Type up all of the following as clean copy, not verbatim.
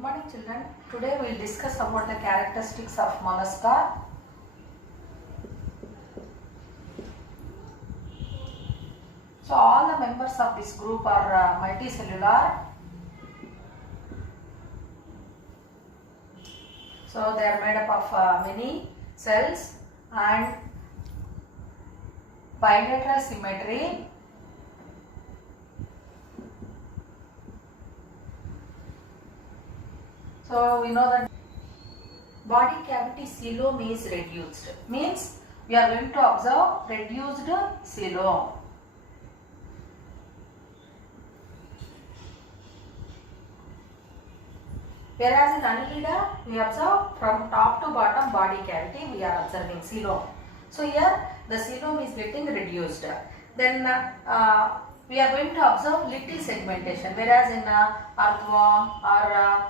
Good morning, children. Today we will discuss about the characteristics of mollusca. So all the members of this group are multicellular. So they are made up of many cells and bilateral symmetry. So we know that body cavity coelom is reduced, means we are going to observe reduced coelom. Whereas in Annelida we observe from top to bottom body cavity we are observing coelom. So here the coelom is getting reduced. Then we are going to observe little segmentation, whereas in earthworm or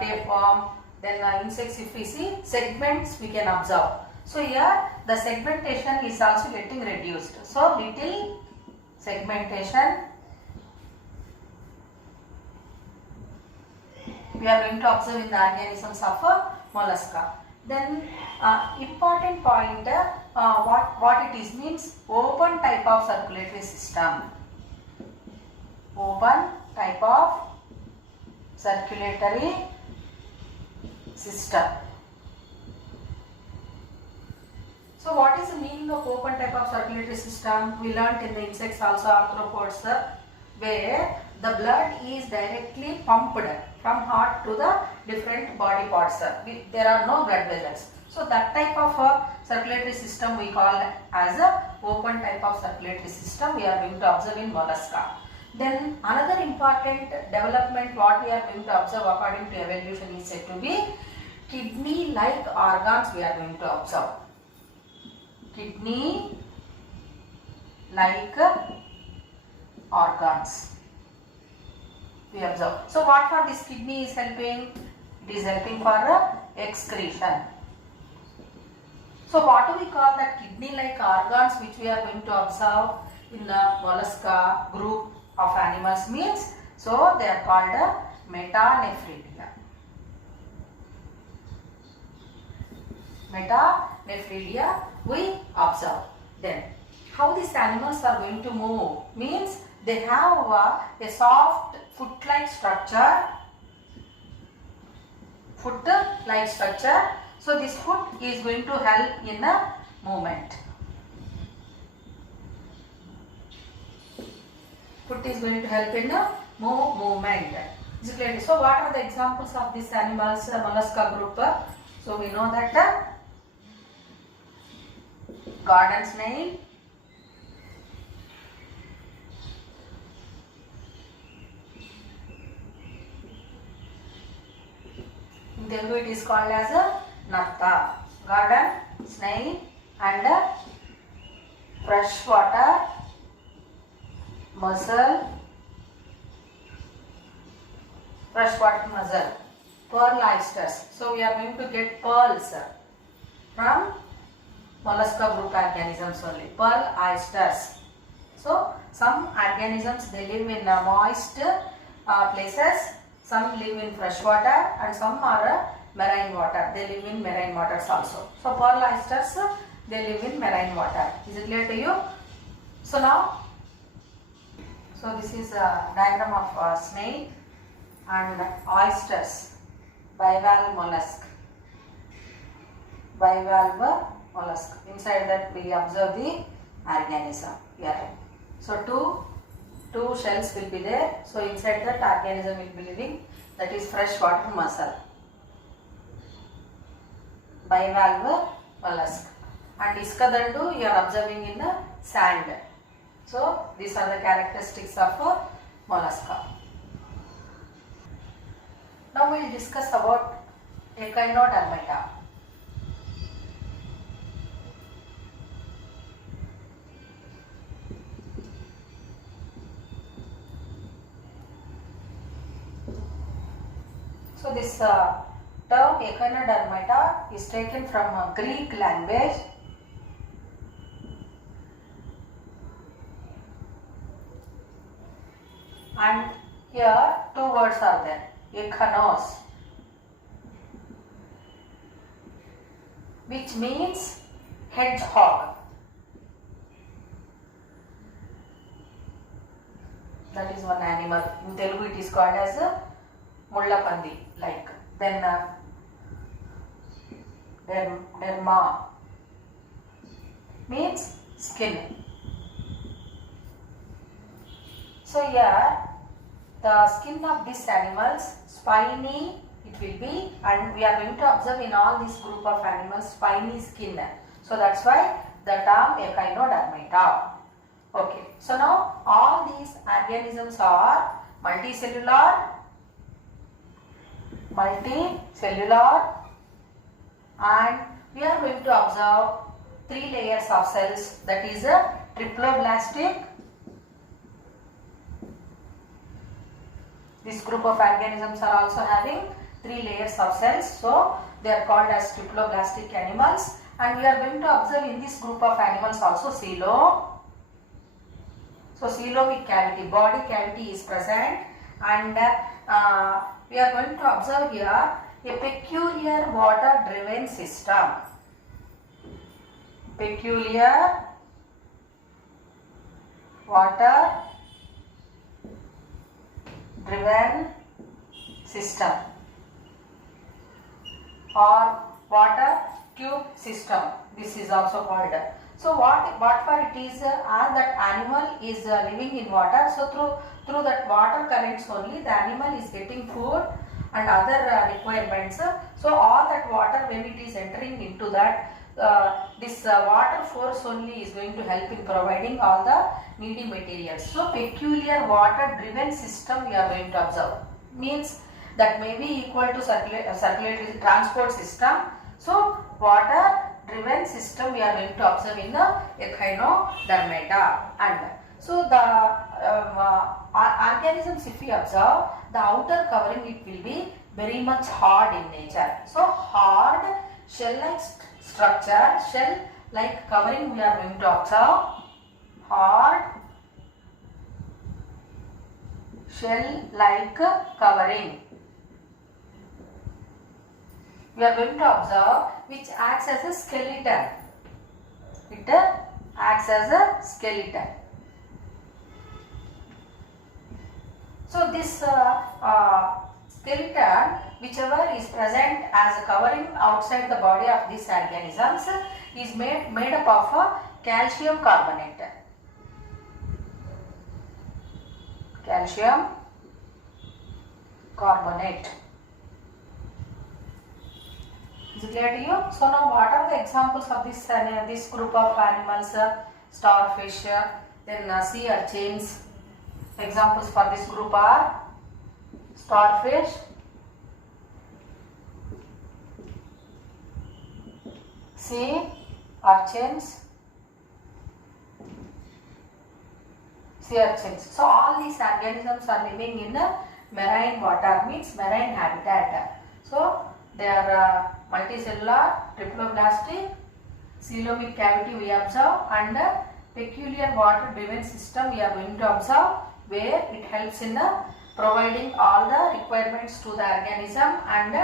tapeworm, then insects, if we see segments we can observe. So here the segmentation is also getting reduced. So little segmentation we are going to observe in the organisms of mollusca. Then important point, what it is means open type of circulatory system. Open type of circulatory system. So what is the meaning of open type of circulatory system? We learnt in the insects also, arthropods, where the blood is directly pumped from heart to the different body parts. There are no blood vessels. So that type of circulatory system we call as a open type of circulatory system we are going to observe in mollusca. Then another important development what we are going to observe according to evolution is said to be kidney-like organs we are going to observe. Kidney-like organs we observe. So what for this kidney is helping? It is helping for excretion. So what do we call that kidney-like organs which we are going to observe in the mollusca group of animals means? So they are called metanephridia. Metanephridia we observe. Then how these animals are going to move means they have a soft foot-like structure. Foot-like structure. So this foot is going to help in the movement. Foot is going to help in the movement. So what are the examples of these animals, mollusca group? So we know that garden snail, in Telugu it is called as a natta, garden snail, and freshwater mussel, pearl oysters. So we are going to get pearls from mollusca group organisms only, pearl oysters. So some organisms they live in moist places, some live in fresh water, and some are marine water. They live in marine waters also. So pearl oysters they live in marine water. Is it clear to you? So now, so this is a diagram of snake and oysters, bivalve mollusk. Bivalve mollusk. Inside that we observe the organism here. So two shells will be there. So inside that organism will be living, that is freshwater mussel. Bivalve mollusk. And iskadandu you are observing in the sand. So these are the characteristics of mollusca. Now we will discuss about echinodermata. So this term echinodermata is taken from Greek language. And here two words are there. Echinus, which means hedgehog. That is one animal. In Telugu it is called as mullapandi, like. Then derma means skin. So here the skin of these animals spiny it will be, and we are going to observe in all this group of animals spiny skin. So that's why the term echinodermata. Okay, so now all these organisms are multicellular, and we are going to observe 3 layers of cells, that is a triploblastic. This group of organisms are also having 3 layers of cells, so they are called as triploblastic animals. And we are going to observe in this group of animals also coelom. So coelomic cavity, body cavity is present, and we are going to observe here a peculiar water driven system. Peculiar water driven system or water tube system, this is also called. So what for it is, as that animal is living in water, so through that water currents only the animal is getting food and other requirements. So all that water, when it is entering into that, this water force only is going to help in providing all the needy materials. So peculiar water driven system we are going to observe, means that may be equal to circulatory transport system. So water driven system we are going to observe in the echinodermata. And so the organisms, if we observe, the outer covering it will be very much hard in nature. So hard shell-like structure, shell-like covering we are going to observe. Hard shell-like covering we are going to observe, which acts as a skeleton. It acts as a skeleton. So this skeleton, whichever is present as a covering outside the body of these organisms, is made up of calcium carbonate. Calcium carbonate. Is it clear to you? So now what are the examples of this group of animals? Starfish, then sea urchins. Examples for this group are starfish, sea urchins, So all these organisms are living in marine water, means marine habitat. So they are multicellular, triploblastic, coelomic cavity we observe, and peculiar water driven system we are going to observe, where it helps in providing all the requirements to the organism, and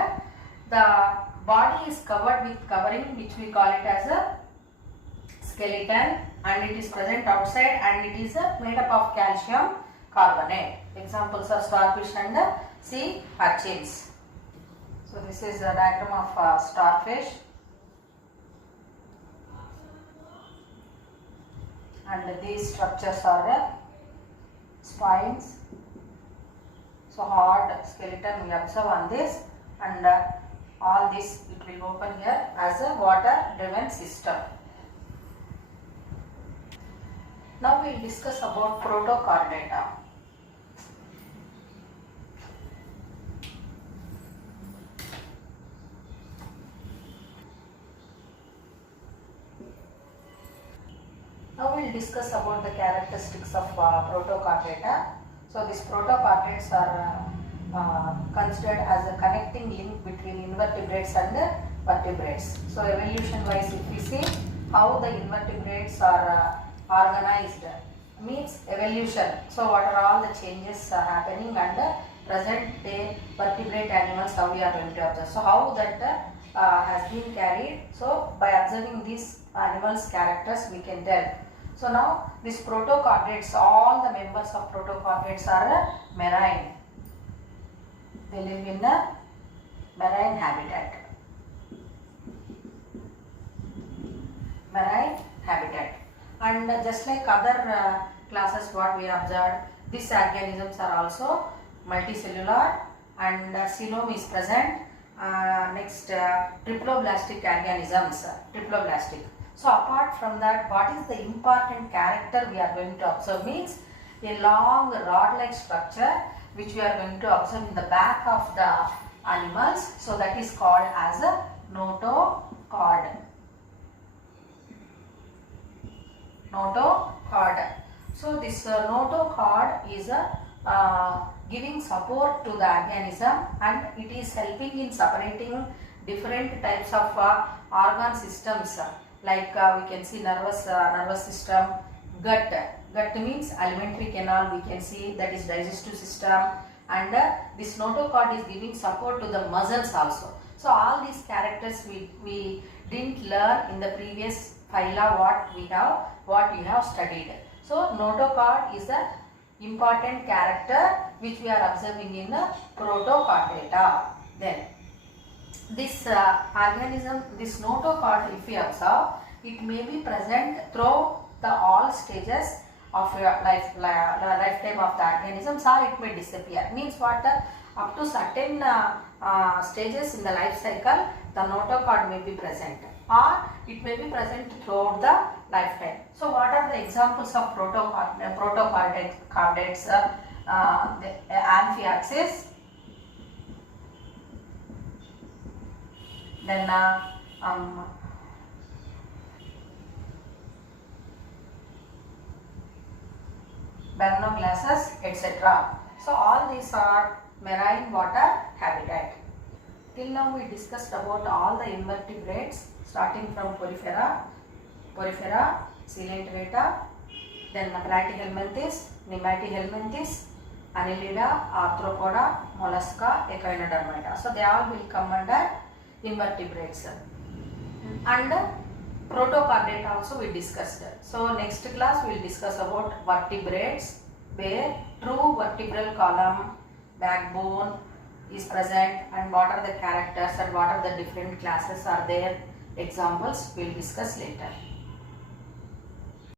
the body is covered with covering which we call it as a skeleton, and it is present outside, and it is made up of calcium carbonate. Examples are starfish and sea urchins. So this is a diagram of starfish, and these structures are spines. So hard skeleton we observe on this, and all this it will open here as a water driven system. Now we will discuss about protochordata. Now we will discuss about the characteristics of protochordata. So these protochordates are considered as a connecting link between invertebrates and vertebrates. So evolution wise, if we see how the invertebrates are organized, means evolution. So what are all the changes happening, and present day vertebrate animals, how we are going to observe. So how that has been carried. So by observing these animals characters we can tell. So now this protochordates, all the members of protochordates are marine. They live in a marine habitat. Marine habitat. And just like other classes what we observed, these organisms are also multicellular, and coelom is present. Next, triploblastic organisms, triploblastic. So apart from that, what is the important character we are going to observe means a long rod-like structure which we are going to observe in the back of the animals. So that is called as a notochord. Notochord. So this notochord is giving support to the organism, and it is helping in separating different types of organ systems, like we can see nervous system, gut. Gut means alimentary canal, we can see, that is digestive system, and this notochord is giving support to the muscles also. So all these characters we didn't learn in the previous phyla what we have studied. So notochord is the important character which we are observing in the protochordata. Then this organism, this notochord, if we observe, it may be present through the all stages of your lifetime of the organisms, or it may disappear. Means what? Up to certain stages in the life cycle, the notochord may be present, or it may be present throughout the lifetime. So what are the examples of protochordates? The Amphiaxis, then Bernoglossus, etc. So all these are marine water habitat. Till now we discussed about all the invertebrates, starting from Porifera, Coelenterata, then Platyhelminthes, Nematihelminthes, Annelida, Arthropoda, Mollusca, Echinodermata. So they all will come under invertebrates. And protochordate also we discussed. So next class we will discuss about vertebrates, where true vertebral column, backbone is present, and what are the characters and what are the different classes are there. Examples we will discuss later.